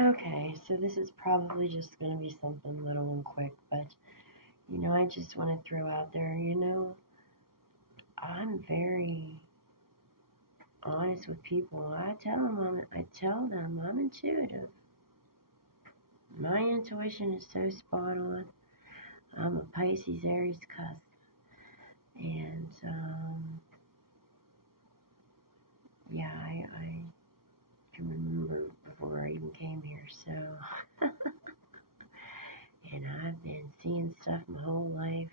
Okay, so this is probably just going to be something little and quick, but I just want to throw out there, I'm very honest with people. I tell them I'm intuitive. My intuition is so spot on. I'm a Pisces Aries cusp, and yeah, I can remember before I even came here. So, and I've been seeing stuff my whole life.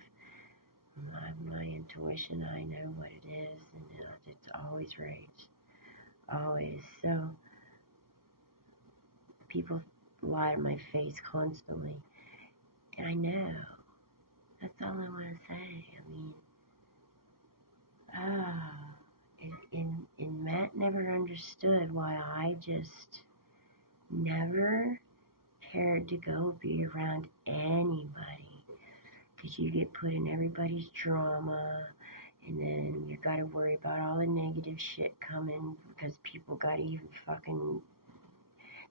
My intuition, I know what it is, and it's always right, always. So people lie to my face constantly, and I know. That's all I want to say. I mean, ah, and Matt never understood why I just never cared to go be around anybody, because you get put in everybody's drama, and then you gotta worry about all the negative shit coming because people got even fucking.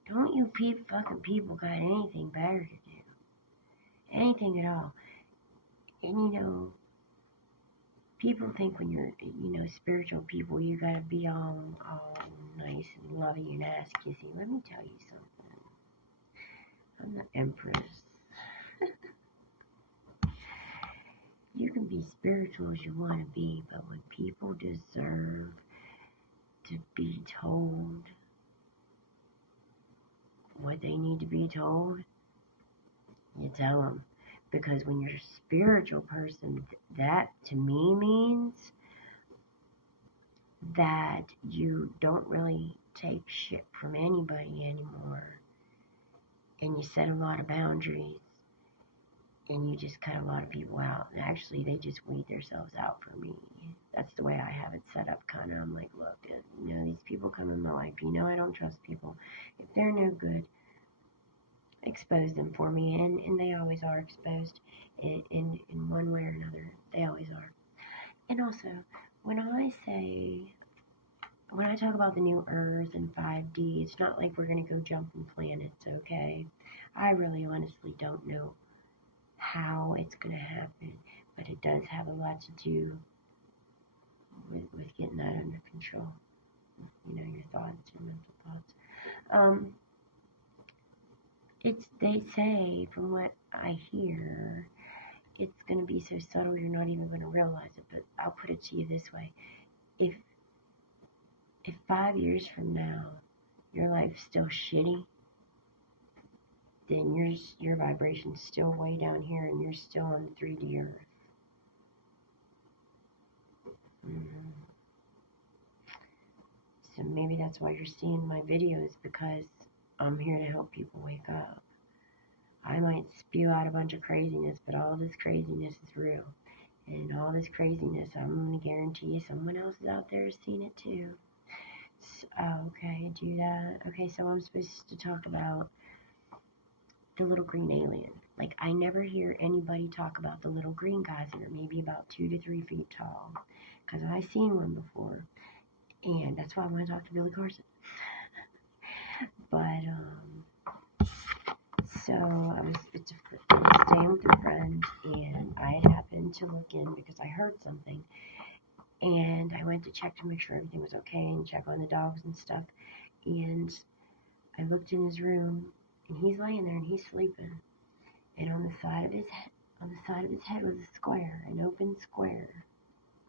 Don't you fucking people got anything better to do? Anything at all? And people think when you're, spiritual people, you gotta be all nice and loving and ass kissy. Let me tell you something. I'm the Empress. You can be spiritual as you want to be, but when people deserve to be told what they need to be told, you tell them. Because when you're a spiritual person, that to me means that you don't really take shit from anybody anymore. And you set a lot of boundaries. And you just cut a lot of people out. And actually, they just weed themselves out for me. That's the way I have it set up, kind of. I'm like, look, these people come in my life. I don't trust people. If they're no good, expose them for me. And they always are exposed in one way or another. They always are. And also, when I talk about the new Earth and 5D, it's not like we're going to go jumping planets, okay? I really honestly don't know how it's going to happen, but it does have a lot to do with getting that under control. Your thoughts, your mental thoughts. They say, from what I hear, it's going to be so subtle you're not even going to realize it. But I'll put it to you this way: if 5 years from now your life's still shitty, then your vibration's still way down here, and you're still on 3D Earth. Mm-hmm. So maybe that's why you're seeing my videos, because I'm here to help people wake up. I might spew out a bunch of craziness, but all this craziness is real. And all this craziness, I'm going to guarantee you someone else is out there has seen it too. So, okay, do that. Okay, so I'm supposed to talk about the little green alien. Like, I never hear anybody talk about the little green guys that are maybe about 2 to 3 feet tall. Because I've seen one before. And that's why I want to talk to Billy Carson. But, so I was staying with a friend, and I had happened to look in because I heard something. And I went to check to make sure everything was okay and check on the dogs and stuff. And I looked in his room, and he's laying there and he's sleeping. And on the side of his head was a square, an open square.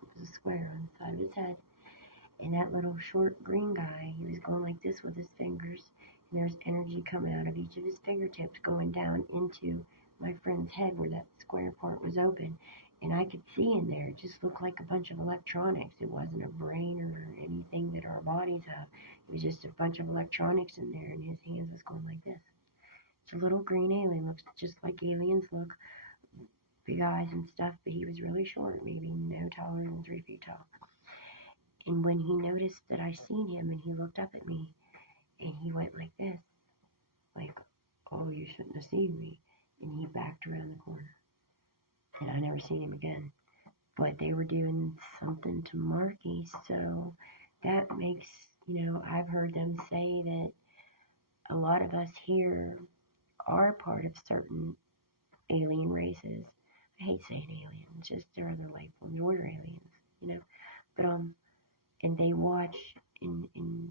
It was a square on the side of his head. And that little short green guy, he was going like this with his fingers, and there's energy coming out of each of his fingertips going down into my friend's head where that square part was open. And I could see in there, it just looked like a bunch of electronics. It wasn't a brain or anything that our bodies have. It was just a bunch of electronics in there, and his hands was going like this. It's a little green alien, looks just like aliens look, big eyes and stuff, but he was really short, maybe no taller than 3 feet tall. And when he noticed that I seen him, and he looked up at me, and he went like this, like, oh, you shouldn't have seen me. And he backed around the corner. And I never seen him again. But they were doing something to Marky, so that makes, I've heard them say that a lot of us here are part of certain alien races. I hate saying aliens, just there are other life forms. We're aliens, you know. But and they watch and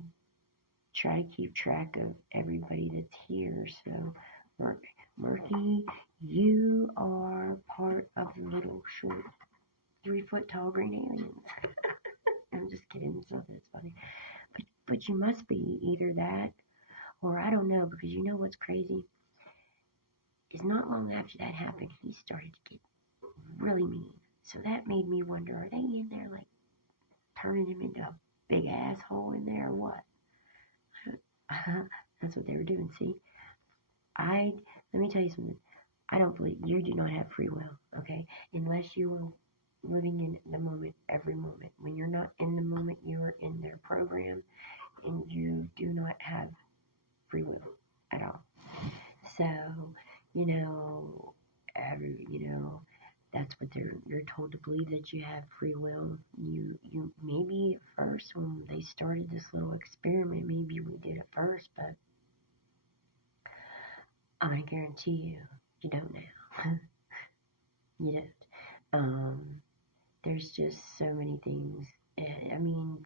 try to keep track of everybody that's here. So, Murky, you are part of the little short 3 foot tall green aliens. I'm just kidding. It's not that it's funny, but you must be either that or I don't know, because you know what's crazy is not long after that happened, he started to get really mean. So that made me wonder, are they in there like turning him into a big asshole in there or what? That's what they were doing. See, let me tell you something. I don't believe you do not have free will, okay? Unless you are living in the moment, every moment. When you're not in the moment, you are in their program, and you do not have free will at all. So, you know, that's what you're told to believe, that you have free will. You maybe at first when they started this little experiment, maybe we did at first, but I'm gonna guarantee you don't now. You don't. There's just so many things. I mean,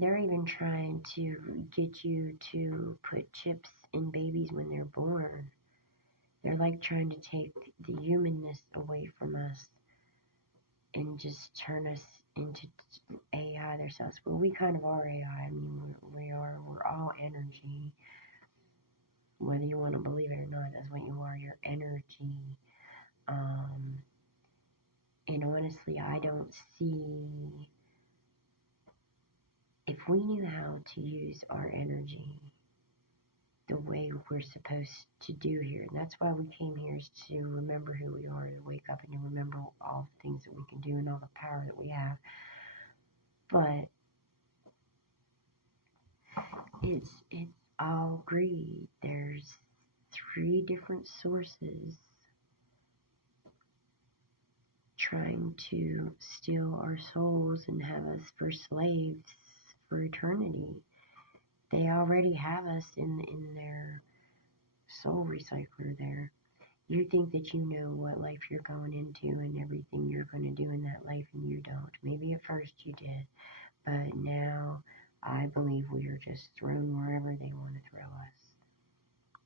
they're even trying to get you to put chips in babies when they're born. They're like trying to take the humanness away from us and just turn us into AI themselves. Well, we kind of are AI. I mean, we're all energy. Whether you want to believe it or not, that's what you are. You're energy. And honestly, I don't see, if we knew how to use our energy the way we're supposed to do here, and that's why we came here, is to remember who we are, to wake up and to remember all the things that we can do and all the power that we have. But it's all greed. There's 3 different sources trying to steal our souls and have us for slaves for eternity. They already have us in their soul recycler there. You think that you know what life you're going into and everything you're going to do in that life, and you don't. Maybe at first you did, but now I believe we are just thrown wherever they want to throw us.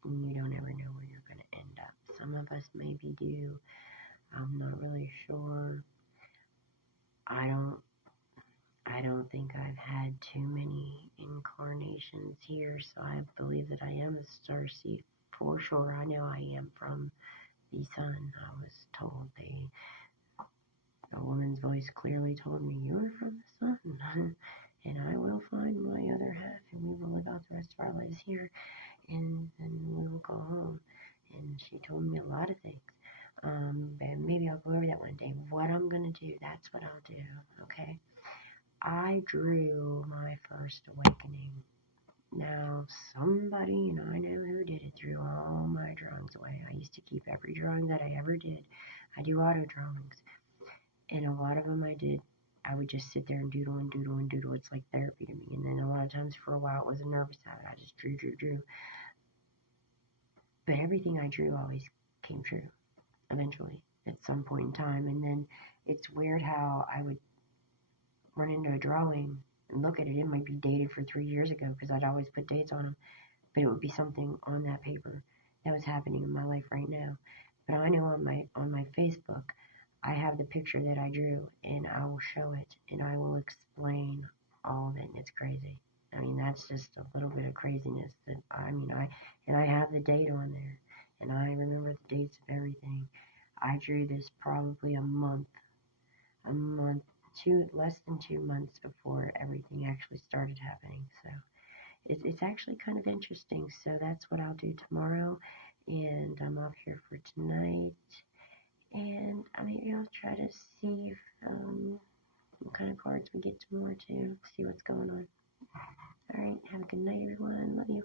And you don't ever know where you're going to end up. Some of us maybe do. I'm not really sure. I don't think I've had too many incarnations here, so I believe that I am a starseed for sure. I know I am from the sun. I was told, a woman's voice clearly told me, you are from the sun, and I will find my other half, and we will live out the rest of our lives here, and then we will go home. And she told me a lot of things. And maybe I'll go over that one day. What I'm gonna do, that's what I'll do. Okay. I drew my first awakening. Now, somebody, and I know who did it, threw all my drawings away. I used to keep every drawing that I ever did. I do auto drawings. And a lot of them I would just sit there and doodle and doodle and doodle. It's like therapy to me. And then a lot of times for a while it was a nervous habit. I just drew. But everything I drew always came true eventually at some point in time. And then it's weird how I would run into a drawing and look at it. It might be dated for 3 years ago because I'd always put dates on them. But it would be something on that paper that was happening in my life right now. But I know on my Facebook, I have the picture that I drew, and I will show it, and I will explain all of it, and it's crazy. I mean, that's just a little bit of craziness I have the date on there, and I remember the dates of everything. I drew this probably less than 2 months before everything actually started happening. So it's actually kind of interesting. So that's what I'll do tomorrow, and I'm off here for tonight. And maybe I'll try to see if, what kind of cards we get tomorrow too. See what's going on. Alright, have a good night everyone. Love you.